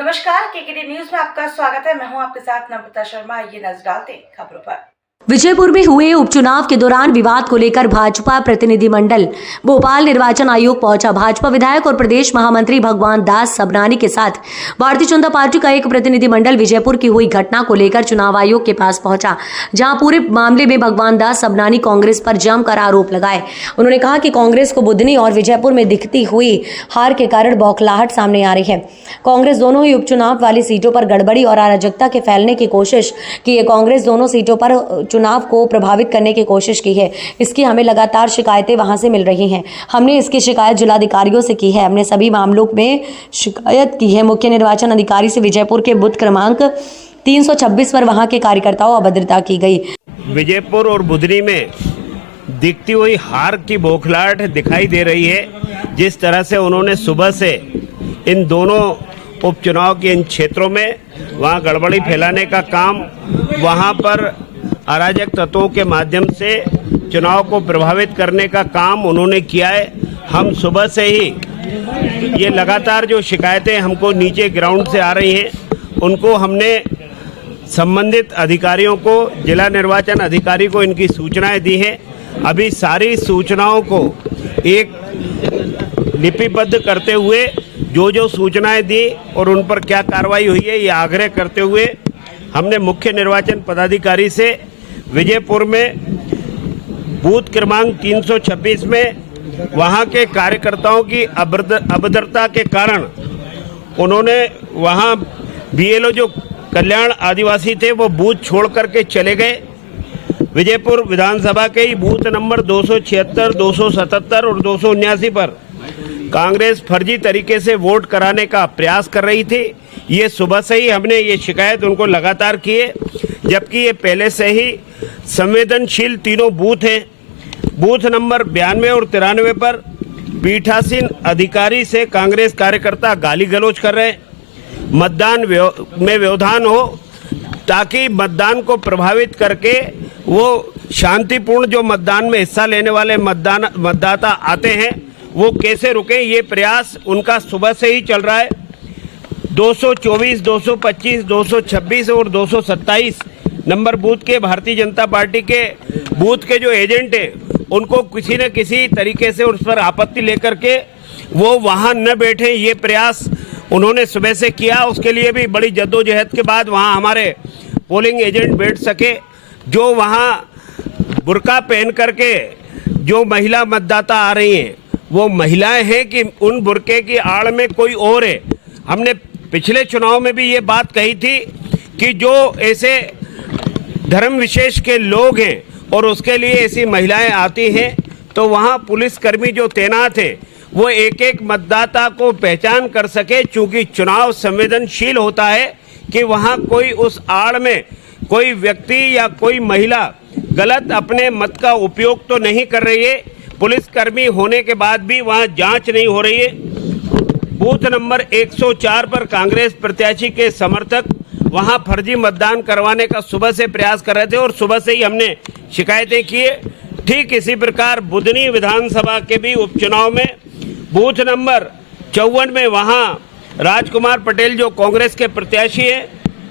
नमस्कार, KKD news में आपका स्वागत है। मैं हूं आपके साथ नम्रता शर्मा। ये नजर डालते हैं खबरों पर। विजयपुर में हुए उपचुनाव के दौरान विवाद को लेकर भाजपा प्रतिनिधिमंडल भोपाल निर्वाचन आयोग पहुंचा। भाजपा विधायक और प्रदेश महामंत्री भगवान दास सबनानी के साथ भारतीय जनता पार्टी का एक प्रतिनिधिमंडल विजयपुर की हुई घटना को लेकर चुनाव आयोग के पास पहुंचा, जहां पूरे मामले में भगवान दास सबनानी कांग्रेस पर जमकर आरोप लगाए। उन्होंने कहा कि कांग्रेस को बुधनी और विजयपुर में दिखती हुई हार के कारण बौखलाहट सामने आ रही है। कांग्रेस दोनों ही उपचुनाव वाली सीटों पर गड़बड़ी और अराजकता के फैलने की कोशिश की है। कांग्रेस दोनों सीटों पर चुनाव को प्रभावित करने की कोशिश की है। इसकी हमें लगातार शिकायतें वहां से मिल रही हैं। हमने इसकी शिकायत जिलाधिकारियों से की है। हमने सभी मामलों में शिकायत की है। मुख्य निर्वाचन अधिकारी से विजयपुर के बूथ क्रमांक 326 पर वहां के कार्यकर्ताओं अभद्रता की गई। विजयपुर और बुधनी में दिखती हुई हार की बौखलाहट दिखाई दे रही है। जिस तरह से उन्होंने सुबह से इन दोनों उपचुनाव के इन क्षेत्रों में वहां गड़बड़ी फैलाने का काम, वहां पर अराजक तत्वों के माध्यम से चुनाव को प्रभावित करने का काम उन्होंने किया है। हम सुबह से ही ये लगातार जो शिकायतें हमको नीचे ग्राउंड से आ रही हैं, उनको हमने संबंधित अधिकारियों को, जिला निर्वाचन अधिकारी को इनकी सूचनाएं दी हैं। अभी सारी सूचनाओं को एक लिपिबद्ध करते हुए जो सूचनाएं दी और उन पर क्या कार्रवाई हुई है, ये आग्रह करते हुए हमने मुख्य निर्वाचन पदाधिकारी से विजयपुर में बूथ क्रमांक 326 में वहां के कार्यकर्ताओं की अभद्रता के कारण उन्होंने वहां बीएलओ जो कल्याण आदिवासी थे वो बूथ छोड़ करके चले गए। विजयपुर विधानसभा के ही बूथ नंबर 276, 277 और 279 पर कांग्रेस फर्जी तरीके से वोट कराने का प्रयास कर रही थी। ये सुबह से ही हमने ये शिकायत उनको लगातार की है, जबकि ये पहले से ही संवेदनशील तीनों बूथ हैं। बूथ नंबर 92 और 93 पर पीठासीन अधिकारी से कांग्रेस कार्यकर्ता गाली गलौज कर रहे हैं। मतदान में व्यवधान हो ताकि मतदान को प्रभावित करके वो शांतिपूर्ण जो मतदान में हिस्सा लेने वाले मतदाता आते हैं वो कैसे रुकें, ये प्रयास उनका सुबह से ही चल रहा है। 224, 225, 226 और 227 नंबर बूथ के भारतीय जनता पार्टी के बूथ के जो एजेंट हैं उनको किसी न किसी तरीके से उस पर आपत्ति लेकर के वो वहां न बैठे, ये प्रयास उन्होंने सुबह से किया। उसके लिए भी बड़ी जद्दोजहद के बाद वहां हमारे पोलिंग एजेंट बैठ सके। जो वहां बुर्का पहन करके जो महिला मतदाता आ रही हैं वो महिलाएं हैं कि उन बुर्के की आड़ में कोई और है। हमने पिछले चुनाव में भी ये बात कही थी कि जो ऐसे धर्म विशेष के लोग हैं और उसके लिए ऐसी महिलाएं आती हैं तो वहां पुलिसकर्मी जो तैनात है वो एक एक मतदाता को पहचान कर सके। चूंकि चुनाव संवेदनशील होता है कि वहां कोई उस आड़ में कोई व्यक्ति या कोई महिला गलत अपने मत का उपयोग तो नहीं कर रही है। पुलिसकर्मी होने के बाद भी वहां जांच नहीं हो रही है। बूथ नंबर 104 पर कांग्रेस प्रत्याशी के समर्थक वहां फर्जी मतदान करवाने का सुबह से प्रयास कर रहे थे और सुबह से ही हमने शिकायतें की है। ठीक इसी प्रकार बुधनी विधानसभा के भी उपचुनाव में बूथ नंबर 54 में वहां राजकुमार पटेल जो कांग्रेस के प्रत्याशी हैं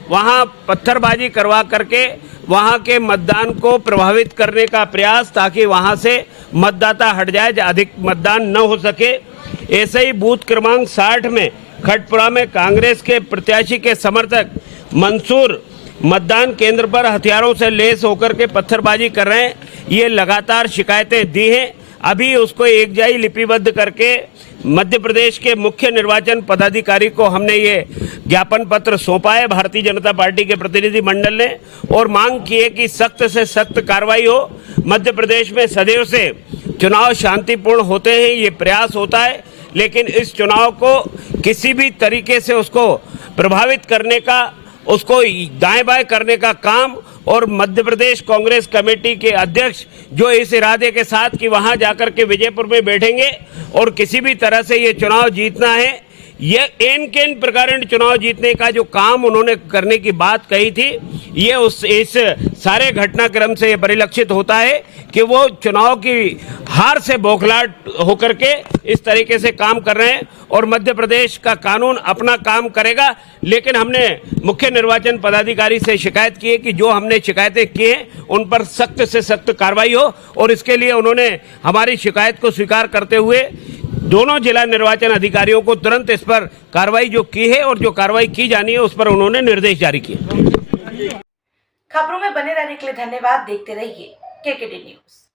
वहां पत्थरबाजी करवा करके वहां के मतदान को प्रभावित करने का प्रयास, ताकि वहां से मतदाता हट जाए, अधिक मतदान न हो सके। ऐसे ही बूथ क्रमांक 60 में खटपुरा में कांग्रेस के प्रत्याशी के समर्थक मंसूर मतदान केंद्र पर हथियारों से लैस होकर के पत्थरबाजी कर रहे हैं। ये लगातार शिकायतें दी हैं। अभी उसको एकजाई लिपिबद्ध करके मध्य प्रदेश के मुख्य निर्वाचन पदाधिकारी को हमने ये ज्ञापन पत्र सौंपा है भारतीय जनता पार्टी के प्रतिनिधि मंडल ने, और मांग की है कि सख्त से सख्त कार्रवाई हो। मध्य प्रदेश में सदैव से चुनाव शांतिपूर्ण होते हैं, ये प्रयास होता है, लेकिन इस चुनाव को किसी भी तरीके से उसको प्रभावित करने का, उसको दाएं बाएं करने का काम, और मध्य प्रदेश कांग्रेस कमेटी के अध्यक्ष जो इस इरादे के साथ कि वहां जाकर के विजयपुर में बैठेंगे और किसी भी तरह से ये चुनाव जीतना है, ये इन प्रकार चुनाव जीतने का जो काम उन्होंने करने की बात कही थी, ये इस सारे घटनाक्रम से ये परिलक्षित होता है कि वो चुनाव की हार से बौखलाहट होकर के इस तरीके से काम कर रहे हैं और मध्य प्रदेश का कानून अपना काम करेगा। लेकिन हमने मुख्य निर्वाचन पदाधिकारी से शिकायत की है कि जो हमने शिकायतें की हैं उन पर सख्त से सख्त कार्रवाई हो, और इसके लिए उन्होंने हमारी शिकायत को स्वीकार करते हुए दोनों जिला निर्वाचन अधिकारियों को तुरंत इस पर कार्रवाई जो की है और जो कार्रवाई की जानी है उस पर उन्होंने निर्देश जारी किए। खबरों में बने रहने के लिए धन्यवाद। देखते रहिए केकेडी न्यूज।